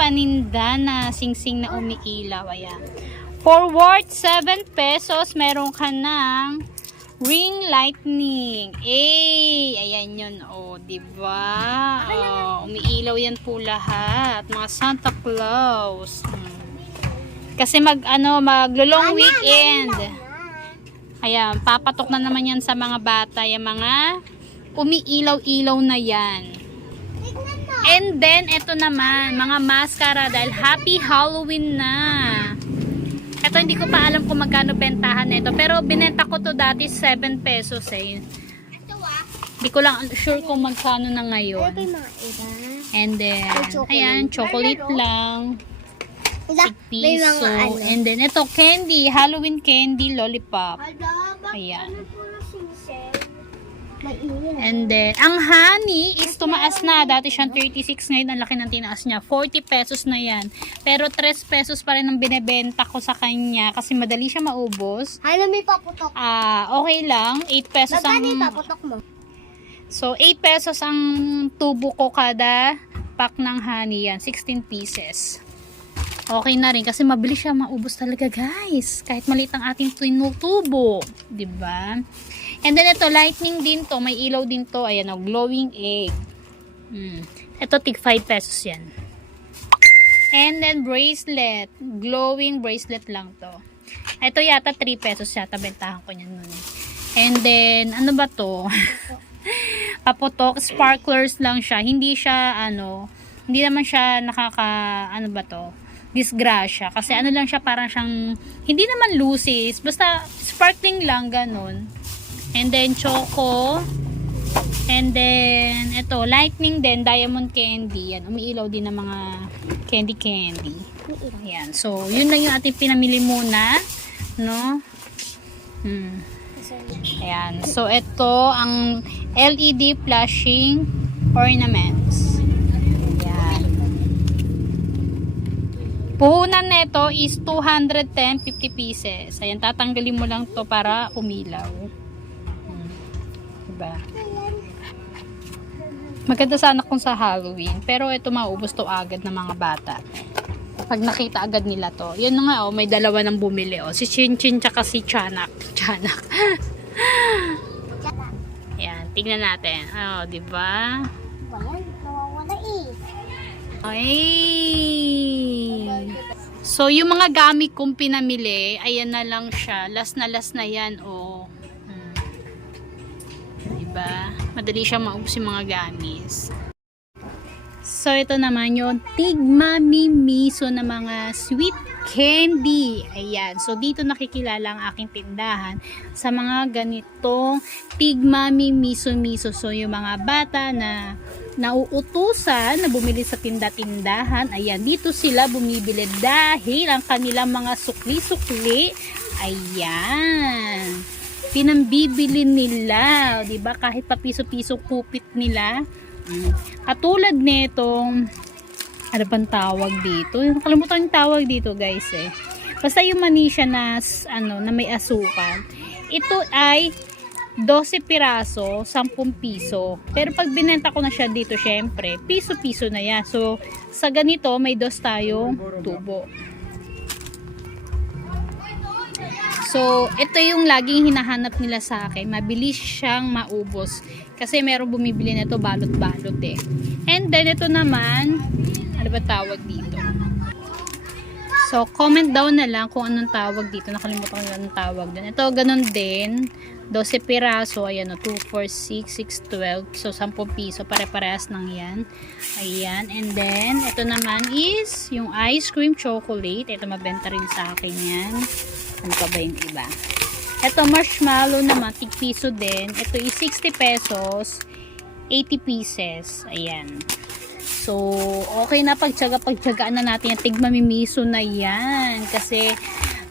paninda na singsing na umiilaw. Ayan. For worth 7 pesos, meron ka ng ring lightning. Eh, ayan yun. O, oh, diba? Oh, umiilaw yan po lahat. Mga Santa Claus. Hmm. Kasi mag, ano, maglo-long weekend. Ayan, papatok na naman yan sa mga bata. Yung mga umiilaw-ilaw na yan. And then, ito naman, mga mascara dahil happy Halloween na. Ito, hindi ko pa alam kung magkano bentahan na ito. Pero, binenta ko to dati 7 pesos eh. Ah. Hindi ko lang sure kung magkano na ngayon. And then, ayan, chocolate lang. Iba, may Piso. mga ano. And then, ito, candy. Halloween candy, lollipop. Ayan. And then, ang honey is tumaas na. Dati siyang 36 ngayon. Ang laki ng tinaas niya. 40 pesos na yan. Pero 3 pesos pa rin ang binebenta ko sa kanya kasi madali siya maubos. Hala, may paputok. Ah, okay lang. 8 pesos ang... Magkano yung paputok mo? So, 8 pesos ang tubo ko kada pack ng honey yan. 16 pieces. Okay na rin kasi mabilis siya maubos talaga guys. Kahit maliit ang ating tinutubo. 'di ba? And then ito, lightning din to. May ilaw din to. Ayan o, glowing egg. Hmm. Ito, tig 5 pesos yan. And then bracelet. Glowing bracelet lang to. Ito yata 3 pesos yata. Bentahan ko niyan nun. And then, ano ba to? Paputok. Sparklers lang siya. Hindi siya, ano, hindi naman siya nakaka, ano ba to? Disgrasya. Kasi ano lang siya, parang siyang, hindi naman lucis. Basta, sparkling lang, ganun. And then, choco. And then, ito, lightning din, diamond candy. Yan, umiilaw din ng mga candy candy. Ayan. So, yun lang yung ating pinamili muna. No? Hmm. Ayan. So, ito ang LED flashing ornaments. Ayan. Puhunan nito is 210 50 pieces. Ayan, tatanggalin mo lang to para umilaw. Diba? Maganda sana kung sa Halloween. Pero ito maubos to agad ng mga bata. Pag nakita agad nila to. Yun na nga, oh, may dalawa nang bumili. Oh. Si Chin Chin tsaka si Chanak. Chanak. Ayan, tingnan natin. Oh, di ba? Ay! So, yung mga gamit kong pinamili, ayan na lang siya. Last na last na yan, oh. Madali siya maubos yung mga gamis. So, ito naman yung Tigmami Miso na mga sweet candy. Ayan. So, dito nakikilala ang aking tindahan sa mga ganitong Tigmami Miso Miso. So, yung mga bata na nauutusan na bumili sa tinda-tindahan. Ayan, dito sila bumibili dahil ang kanilang mga sukli-sukli, ayan, pinambibili nila, 'di ba? Kahit pa piso-piso kupit nila. Katulad nitong ano bang tawag dito? Nakalimutan yung tawag dito, guys eh. Basta yung manisya na ano na may asukal. Ito ay 12 piraso, 10 piso. Pero pag binenta ko na siya dito, syempre, piso-piso na yan. So, sa ganito, may dos tayong tubo. So, ito yung laging hinahanap nila sa akin. Mabilis siyang maubos. Kasi meron bumibili nito balot-balot eh. And then, ito naman, ano ba tawag dito? So, comment down na lang kung anong tawag dito. Nakalimutan ko na anong tawag din. Ito, ganun din. 12 piraso. Ayan o, 2, 4, 6, 6, 12. So, 10 piso. Pare-parehas lang yan. Ayan. And then, ito naman is yung ice cream chocolate. Ito, mabenta rin sa akin yan. Ano pa ba yung iba? Ito, marshmallow naman. Tig piso din. Ito is 60 pesos. 80 pieces. Ayan. So, okay na pagtsaga-pagtsagaan na natin yung tigmamimiso na yan. Kasi,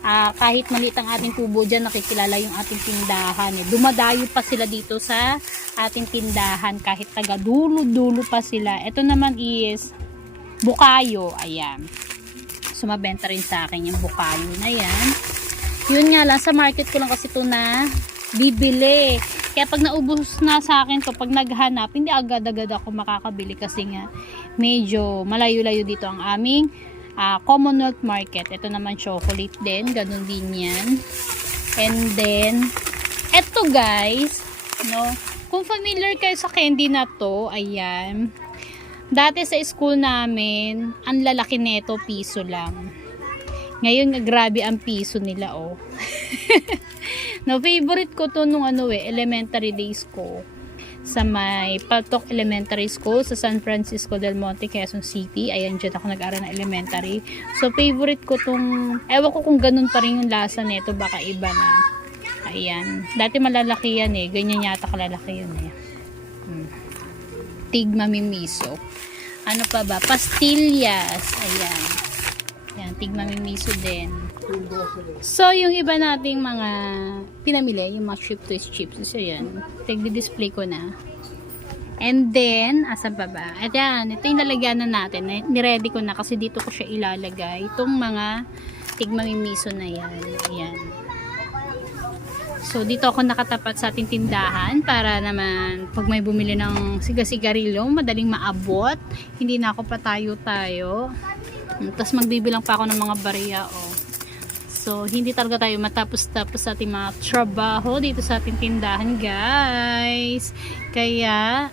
ah, kahit maliit ang ating tubo dyan, nakikilala yung ating tindahan. Eh. Dumadayo pa sila dito sa ating tindahan. Kahit taga dulo-dulo pa sila. Ito naman is bukayo. Ayan. So, mabenta rin sa akin yung bukayo na yan. Yun nga lang, sa market ko lang kasi ito na bibili. Kaya pag naubos na sa akin to, pag naghanap, hindi agad-agad ako makakabili kasi nga medyo malayo-layo dito ang aming ah, Commonwealth Market. Ito naman chocolate din, ganun din yan. And then, eto guys, no, kung familiar kayo sa candy na to, ayan, dati sa school namin, ang lalaki neto, piso lang. Ngayon, grabe ang piso nila, oh. no, favorite ko to nung ano eh, elementary days ko. Sa may Paltok Elementary School sa San Francisco del Monte, Quezon City. Ayan, dyan ako nag-aral ng elementary. So, favorite ko tong, ewan ko kung ganun pa rin yung lasa nito, baka iba na. Ayan. Dati malalaki yan eh. Ganyan yata kalalaki yun eh. Hmm. Tigma mimiso. Ano pa ba? Pastillas. Ayan. Ayan, tigma mimiso din. So, yung iba nating mga pinamili, yung mga chip twist chips. So, yan. Tigdi-display ko na. And then, asan pa ba? At yan, ito yung lalagyanan natin. Niready ko na kasi dito ko siya ilalagay. Itong mga tigmamimiso na yan. Ayan. So, dito ako nakatapat sa ating tindahan para naman pag may bumili ng siga-sigarilyo, madaling maabot. Hindi na ako patayo-tayo. Tapos magbibilang pa ako ng mga bariya, oh. So, hindi talaga tayo matapos-tapos sa ating mga trabaho dito sa ating tindahan, guys. Kaya,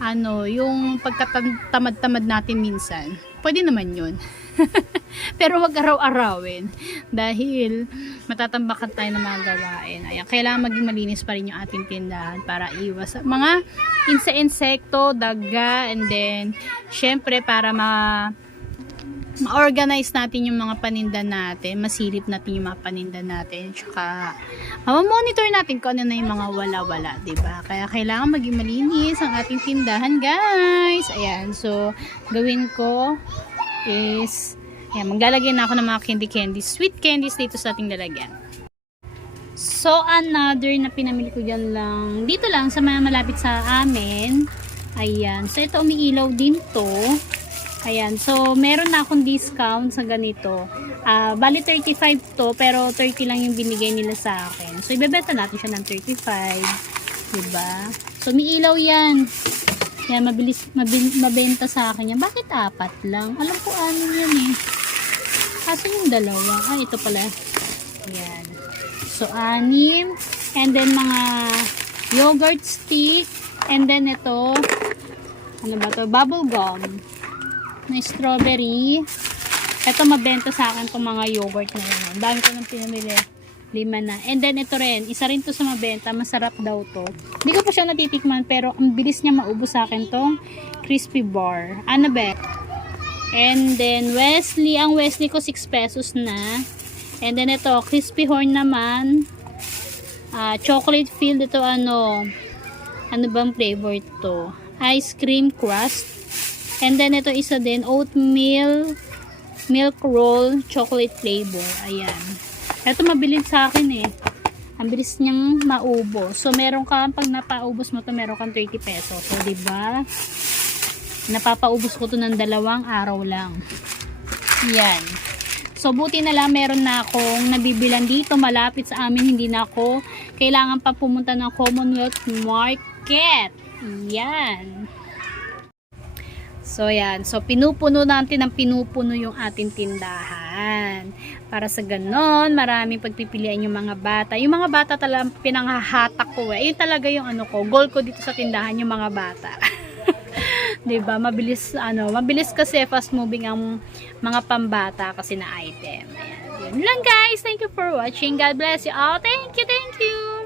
ano, yung pagkatamad-tamad natin minsan, pwede naman yun. Pero wag araw-arawin. Dahil, matatambakan tayo ng mga gawain. Ayan, kailangan maging malinis pa rin yung ating tindahan para iwas mga insa-insekto, daga, and then, syempre, para ma ma-organize natin yung mga paninda natin, masilip natin yung mga paninda natin, tsaka monitor natin kung ano na yung mga wala-wala, ba? Kaya kailangan maging malinis ang ating tindahan, guys. Ayan, so gawin ko is ayan, maglalagay na ako ng mga candy candy, sweet candies dito sa ating lalagyan. So, another na pinamili ko dyan lang, dito lang sa mga malapit sa amin. Ayan. So, ito umiilaw din to. Ayan. So, meron na akong discount sa ganito. Ah, bali 35 to, pero 30 lang yung binigay nila sa akin. So, ibebenta natin siya ng 35. Diba? So, may ilaw yan. Yan, mabilis, mabil, mabenta sa akin yan. Bakit apat lang? Alam ko ano yan eh. Kaso yung dalawa. Ah, ito pala. Ayan. So, anim. And then, mga yogurt stick. And then, ito. Ano ba to? Bubble gum na strawberry. Ito mabenta sa akin itong mga yogurt na yun. Ang dami ko nang pinamili. Lima na. And then ito rin, isa rin to sa mabenta. Masarap daw to. Hindi ko pa siya natitikman pero ang bilis niya maubos sa akin tong crispy bar. Ano ba? And then Wesley, ang Wesley ko 6 pesos na. And then ito, crispy horn naman. Ah, chocolate filled ito ano. Ano bang flavor to? Ice cream crust. And then, ito isa din, oatmeal milk roll chocolate flavor. Ayan. Ito mabilis sa akin eh. Ang bilis niyang maubo. So, meron ka, pag napaubos mo to meron kang 30 pesos. So, ba Napapaubos ko to ng dalawang araw lang. Yan. So, buti na lang meron na akong nabibilan dito malapit sa amin. Hindi na ako kailangan pa pumunta ng Commonwealth Market. Yan. So, yan. So, pinupuno natin ng pinupuno yung ating tindahan. Para sa ganon, maraming pagpipilian yung mga bata. Yung mga bata talagang pinanghahatak ko eh. Yun talaga yung ano ko, goal ko dito sa tindahan, yung mga bata. 'Di ba? Mabilis ano, mabilis kasi fast moving ang mga pambata kasi na item. Ayan. Yun lang guys. Thank you for watching. God bless you all. Thank you, thank you.